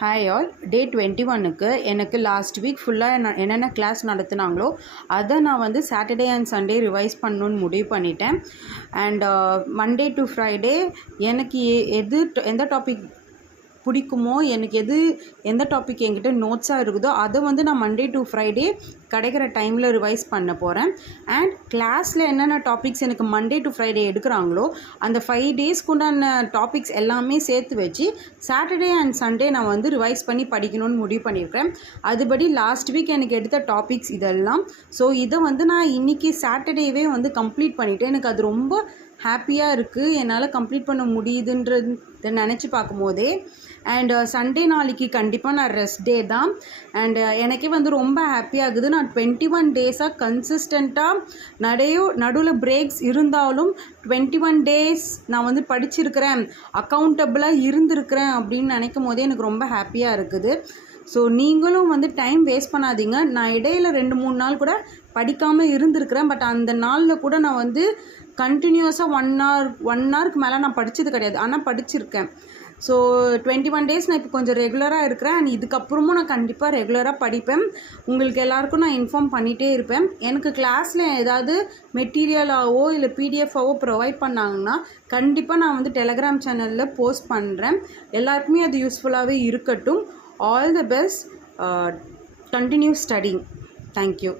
Hi all. டே 21க்கு எனக்கு last week ஃபுல்லாக என்னென்ன கிளாஸ் நடத்துனாங்களோ அதை நான் வந்து சாட்டர்டே அண்ட் சண்டே ரிவைஸ் பண்ணணுன்னு முடிவு பண்ணிட்டேன். அண்ட் மண்டே டு ஃப்ரைடே எனக்கு எந்த டாபிக் பிடிக்குமோ, எனக்கு எந்த டாபிக் என்கிட்ட நோட்ஸாக இருக்குதோ அதை வந்து நான் மண்டே டு ஃப்ரைடே கிடைக்கிற டைமில் ரிவைஸ் பண்ண போகிறேன். அண்ட் கிளாஸில் என்னென்ன டாபிக்ஸ் எனக்கு மண்டே டு ஃப்ரைடே எடுக்கிறாங்களோ அந்த 5 டேஸ்க்கு உண்டான டாபிக்ஸ் எல்லாமே சேர்த்து வச்சு சாட்டர்டே அண்ட் சண்டே நான் வந்து ரிவைஸ் பண்ணி படிக்கணும்னு முடிவு பண்ணியிருக்கேன். அதுபடி லாஸ்ட் வீக் எனக்கு எடுத்த டாபிக்ஸ் இதெல்லாம். ஸோ இதை வந்து நான் இன்றைக்கி சாட்டர்டேவே வந்து கம்ப்ளீட் பண்ணிவிட்டேன். எனக்கு அது ரொம்ப ஹாப்பியாக இருக்குது, என்னால் கம்ப்ளீட் பண்ண முடியுதுன்றதை நினச்சி பார்க்கும் போதே. அண்ட் சண்டே நாளைக்கு கண்டிப்பாக நான் ரெஸ்ட் டே தான். அண்ட் எனக்கே வந்து ரொம்ப ஹாப்பியாகுது. நான் 21 டேஸாக கன்சிஸ்டண்ட்டாக நடுவில் பிரேக்ஸ் இருந்தாலும் 21 டேஸ் நான் வந்து படிச்சிருக்கிறேன், அக்கௌண்டபிளாக இருந்திருக்கிறேன் அப்படின்னு நினைக்கும் போதே எனக்கு ரொம்ப ஹாப்பியாக இருக்குது. ஸோ நீங்களும் வந்து டைம் வேஸ்ட் பண்ணாதீங்க. நான் இடையில் 2-3 நாள் கூட படிக்காமல் இருந்திருக்கிறேன். பட் அந்த நாளில் கூட நான் வந்து கண்டினியூஸாக 1 ஹவருக்கு மேலே நான் படித்தது கிடையாது, ஆனால் படிச்சிருக்கேன். ஸோ 21 டேஸ் நான் இப்போ கொஞ்சம் ரெகுலராக இருக்கிறேன். அண்ட் இதுக்கப்புறமும் நான் கண்டிப்பாக ரெகுலராக படிப்பேன். உங்களுக்கு எல்லாேருக்கும் நான் இன்ஃபார்ம் பண்ணிகிட்டே இருப்பேன். எனக்கு கிளாஸில் ஏதாவது மெட்டீரியலாகவோ இல்லை பிடிஎஃபாவோ ப்ரொவைட் பண்ணாங்கன்னா கண்டிப்பாக நான் வந்து டெலகிராம் சேனலில் போஸ்ட் பண்ணுறேன். எல்லாருக்குமே அது யூஸ்ஃபுல்லாகவே இருக்கட்டும். All the best. Continue studying. Thank you.